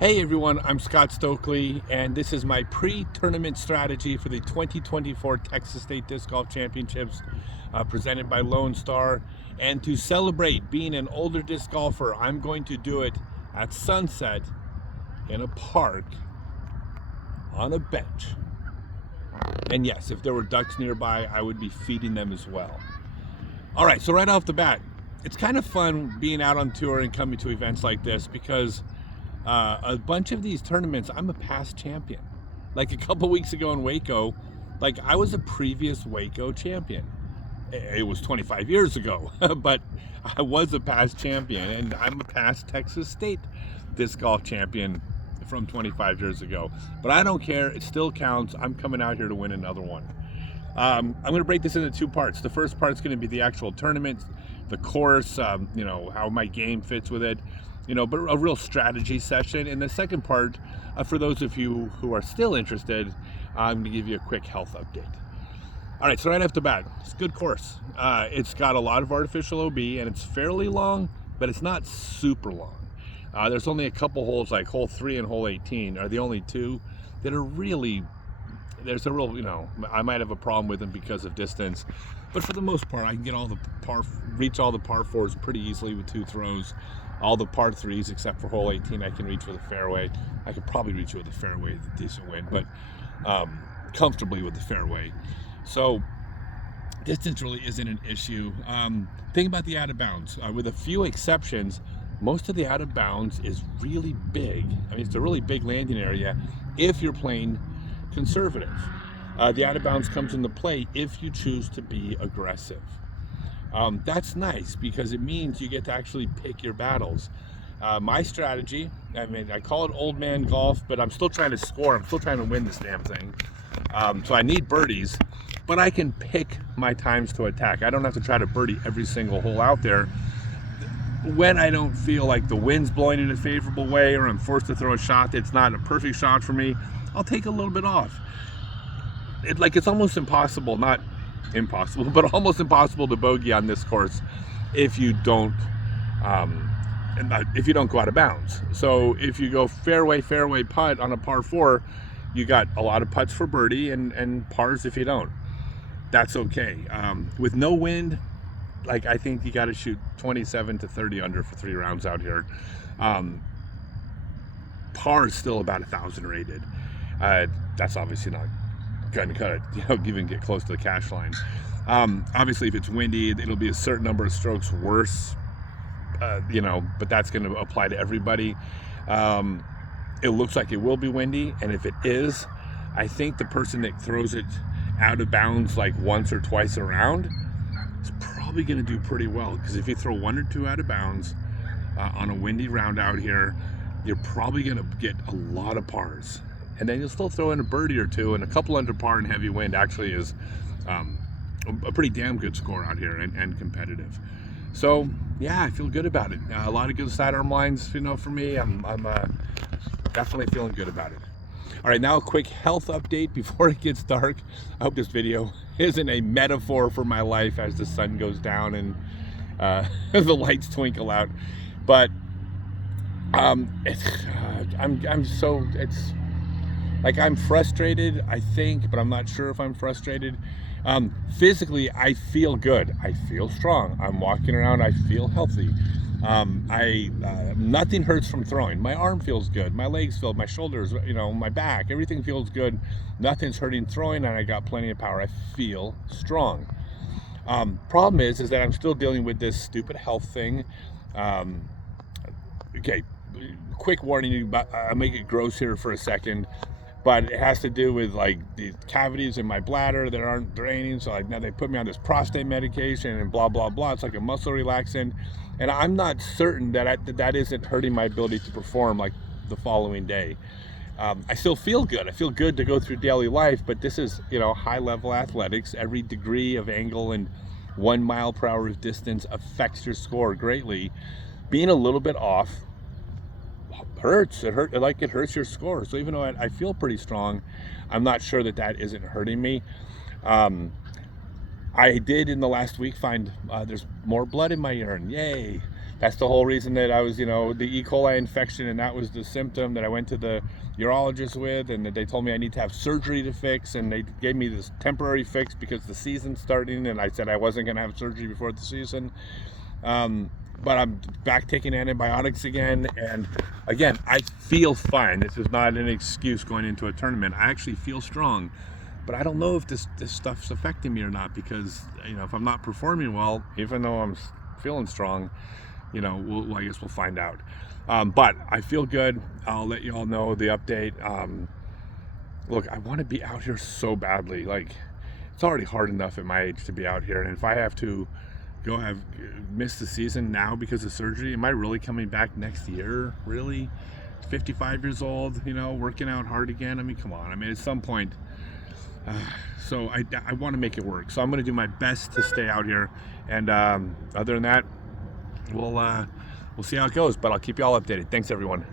Hey everyone, I'm Scott Stokely, and this is my pre-tournament strategy for the 2024 Texas State Disc Golf Championships presented by Lone Star. And to celebrate being an older disc golfer, I'm going to do it at sunset in a park on a bench. And yes, if there were ducks nearby, I would be feeding them as well. All right, so right off the bat, it's kind of fun being out on tour and coming to events like this because a bunch of these tournaments, I'm a past champion. Like a couple weeks ago in Waco, like I was a previous Waco champion. It was 25 years ago, but I was a past champion, and I'm a past Texas State disc golf champion from 25 years ago. But I don't care; it still counts. I'm coming out here to win another one. I'm going to break this into two parts. The first part is going to be the actual tournament, the course, how my game fits with it, but a real strategy session. And the second part, for those of you who are still interested, I'm going to give you a quick health update. All right, so right off the bat, it's a good course. It's got a lot of artificial OB, and it's fairly long, but it's not super long. There's only a couple holes, like hole 3 and hole 18 are the only two that are really, there's a real, I might have a problem with them because of distance, but for the most part, I can get reach all the par 4s pretty easily with 2 throws. All the par 3s, except for hole 18, I can reach with a fairway. I could probably reach with a fairway with a decent wind, but comfortably with the fairway. So distance really isn't an issue. Think about the out of bounds. With a few exceptions, most of the out of bounds is really big. I mean, it's a really big landing area if you're playing conservative. The out of bounds comes into play if you choose to be aggressive. That's nice because it means you get to actually pick your battles. My strategy, I call it old man golf, but I'm still trying to score. I'm still trying to win this damn thing. So I need birdies, but I can pick my times to attack. I don't have to try to birdie every single hole out there. When I don't feel like the wind's blowing in a favorable way or I'm forced to throw a shot that's not a perfect shot for me, I'll take a little bit off. It's almost impossible, not impossible, but almost impossible to bogey on this course if you don't go out of bounds. So if you go fairway putt on a par 4, you got a lot of putts for birdie and pars if you don't. That's okay. With no wind, I think you got to shoot 27 to 30 under for 3 rounds out here. Par is still about 1,000 rated. That's obviously not going to cut it, even get close to the cash line. Obviously, if it's windy, it'll be a certain number of strokes worse, but that's going to apply to everybody. It looks like it will be windy, and if it is, I think the person that throws it out of bounds like once or twice around is probably going to do pretty well, because if you throw 1 or 2 out of bounds on a windy round out here, you're probably going to get a lot of pars. And then you'll still throw in a birdie or 2, and a couple under par in heavy wind actually is a pretty damn good score out here and competitive. So yeah, I feel good about it. A lot of good sidearm lines, for me. I'm definitely feeling good about it. All right, now a quick health update before it gets dark. I hope this video isn't a metaphor for my life as the sun goes down and the lights twinkle out. But I'm frustrated, I think, but I'm not sure if I'm frustrated. Physically, I feel good. I feel strong. I'm walking around. I feel healthy. Nothing hurts from throwing. My arm feels good. My legs feel, my shoulders, my back, everything feels good. Nothing's hurting throwing, and I got plenty of power. I feel strong. Problem is that I'm still dealing with this stupid health thing. Okay, quick warning, I'll make it gross here for a second. But it has to do with the cavities in my bladder that aren't draining. So now they put me on this prostate medication and blah, blah, blah. It's like a muscle relaxant. And I'm not certain that isn't hurting my ability to perform the following day. I still feel good. I feel good to go through daily life, but this is, high level athletics. Every degree of angle and 1 mile per hour of distance affects your score greatly. Being a little bit off hurts. It hurts your score. So even though I feel pretty strong, I'm not sure that isn't hurting me. I did in the last week find there's more blood in my urine. Yay! that's the whole reason that I was, the E. coli infection, and that was the symptom that I went to the urologist with, and that they told me I need to have surgery to fix, and they gave me this temporary fix because the season's starting, and I said I wasn't going to have surgery before the season. But I'm back taking antibiotics again, and again, I feel fine. This is not an excuse going into a tournament. I actually feel strong, but I don't know if this stuff's affecting me or not, because if I'm not performing well, even though I'm feeling strong, I guess we'll find out. But I feel good. I'll let you all know the update. Look, I want to be out here so badly. Like, it's already hard enough at my age to be out here, and if I have to miss the season now because of surgery, am I really coming back next year? Really? 55 years old, working out hard again? I mean, come on. I mean, at some point. So I want to make it work. So I'm going to do my best to stay out here, and other than that, we'll see how it goes, but I'll keep you all updated. Thanks, everyone.